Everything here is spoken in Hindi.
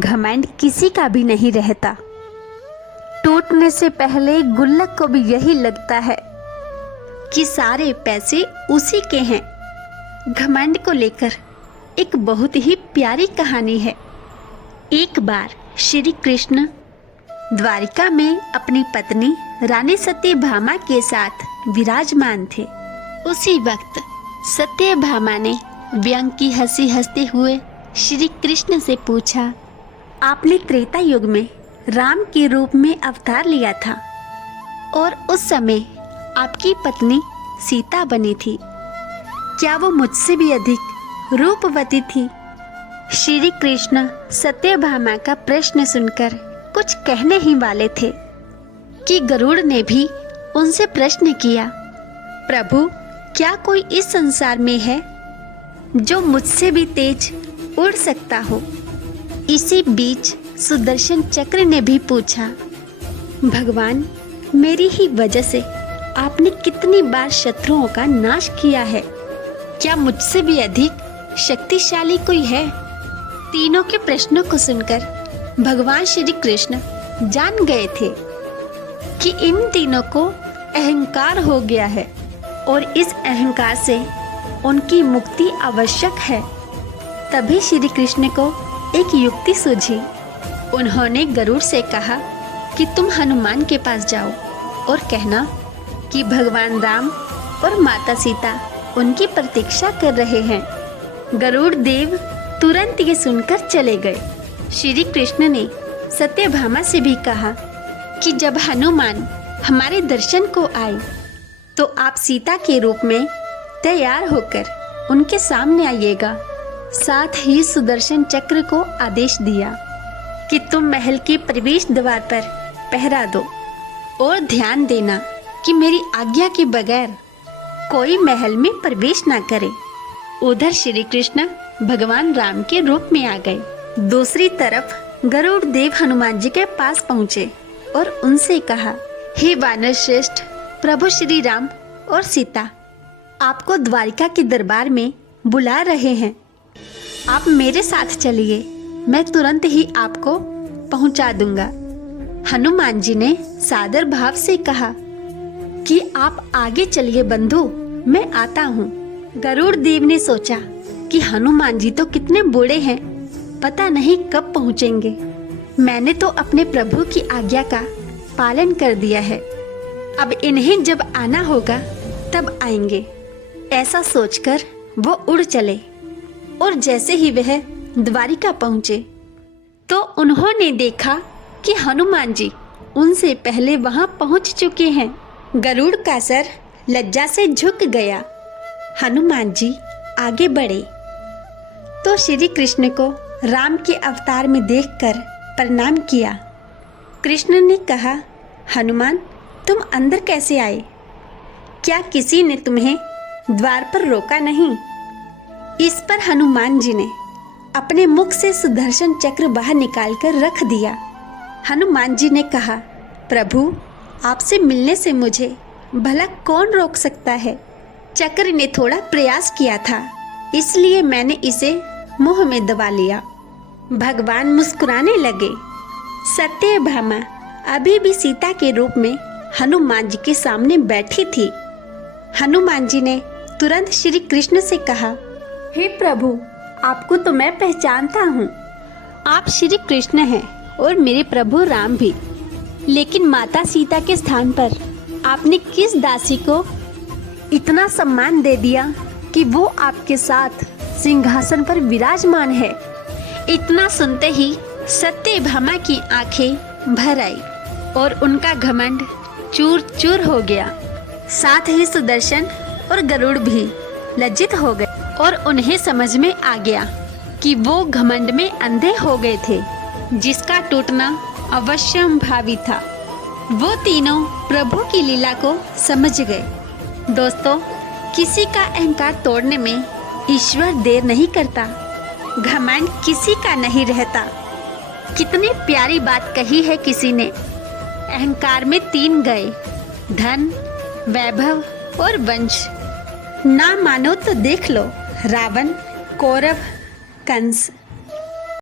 घमंड किसी का भी नहीं रहता। टूटने से पहले गुल्लक को भी यही लगता है कि सारे पैसे उसी के हैं। घमंड को लेकर एक बहुत ही प्यारी कहानी है। एक बार श्री कृष्ण द्वारिका में अपनी पत्नी रानी सत्यभामा के साथ विराजमान थे। उसी वक्त सत्यभामा ने व्यंग की हंसी हंसते हुए श्री कृष्ण से पूछा, आपने त्रेता युग में राम के रूप में अवतार लिया था और उस समय आपकी पत्नी सीता बनी थी। क्या वो मुझसे भी अधिक रूपवती थी? श्री कृष्ण सत्यभामा का प्रश्न सुनकर कुछ कहने ही वाले थे कि गरुड़ ने भी उनसे प्रश्न किया, प्रभु क्या कोई इस संसार में है जो मुझसे भी तेज उड़ सकता हो? इसी बीच सुदर्शन चक्र ने भी पूछा, भगवान मेरी ही वजह से आपने कितनी बार शत्रुओं का नाश किया है, क्या मुझसे भी अधिक शक्तिशाली कोई है? तीनों के प्रश्नों को सुनकर भगवान श्री कृष्ण जान गए थे कि इन तीनों को अहंकार हो गया है और इस अहंकार से उनकी मुक्ति आवश्यक है। तभी श्री कृष्ण को एक युक्ति सूझी। उन्होंने गरुड़ से कहा कि तुम हनुमान के पास जाओ और कहना कि भगवान राम और माता सीता उनकी प्रतीक्षा कर रहे हैं। गरुड़ देव तुरंत ये सुनकर चले गए। श्री कृष्ण ने सत्यभामा से भी कहा कि जब हनुमान हमारे दर्शन को आए तो आप सीता के रूप में तैयार होकर उनके सामने आइएगा। साथ ही सुदर्शन चक्र को आदेश दिया कि तुम महल के प्रवेश द्वार पर पहरा दो और ध्यान देना कि मेरी आज्ञा के बगैर कोई महल में प्रवेश ना करे। उधर श्री कृष्ण भगवान राम के रूप में आ गए। दूसरी तरफ गरुड़ देव हनुमान जी के पास पहुँचे और उनसे कहा, हे वानर श्रेष्ठ प्रभु श्री राम और सीता आपको द्वारिका के दरबार में बुला रहे हैं। आप मेरे साथ चलिए, मैं तुरंत ही आपको पहुंचा दूंगा। हनुमान जी ने सादर भाव से कहा कि आप आगे चलिए बंधु, मैं आता हूँ। गरुड़ देव ने सोचा कि हनुमान जी तो कितने बूढ़े हैं, पता नहीं कब पहुँचेंगे। मैंने तो अपने प्रभु की आज्ञा का पालन कर दिया है, अब इन्हें जब आना होगा तब आएंगे। ऐसा सोचकर वो उड़ चले और जैसे ही वह द्वारिका पहुँचे तो उन्होंने देखा कि हनुमान जी उनसे पहले वहां पहुंच चुके हैं। गरुड़ का सर लज्जा से झुक गया। हनुमान जी आगे बढ़े तो श्री कृष्ण को राम के अवतार में देखकर प्रणाम किया। कृष्ण ने कहा, हनुमान तुम अंदर कैसे आए? क्या किसी ने तुम्हें द्वार पर रोका नहीं? इस पर हनुमान जी ने अपने मुख से सुदर्शन चक्र बाहर निकालकर रख दिया। हनुमान जी ने कहा, प्रभु आपसे मिलने से मुझे भला कौन रोक सकता है? चक्र ने थोड़ा प्रयास किया था, इसलिए मैंने इसे मुंह में दबा लिया। भगवान मुस्कुराने लगे। सत्यभामा अभी भी सीता के रूप में हनुमान जी के सामने बैठी थी। हनुमान जी ने तुरंत श्री कृष्ण से कहा, हे प्रभु आपको तो मैं पहचानता हूँ, आप श्री कृष्ण हैं और मेरे प्रभु राम भी। लेकिन माता सीता के स्थान पर आपने किस दासी को इतना सम्मान दे दिया कि वो आपके साथ सिंहासन पर विराजमान है? इतना सुनते ही सत्यभामा की आंखें भर आई और उनका घमंड चूर चूर हो गया। साथ ही सुदर्शन और गरुड़ भी लज्जित हो गए और उन्हें समझ में आ गया कि वो घमंड में अंधे हो गए थे, जिसका टूटना अवश्यंभावी था। वो तीनों प्रभु की लीला को समझ गए। दोस्तों, किसी का अहंकार तोड़ने में ईश्वर देर नहीं करता। घमंड किसी का नहीं रहता। कितनी प्यारी बात कही है किसी ने। अहंकार में तीन गए, धन, वैभव और वंश। ना मानो तो देख लो रावण, कौरव, कंस।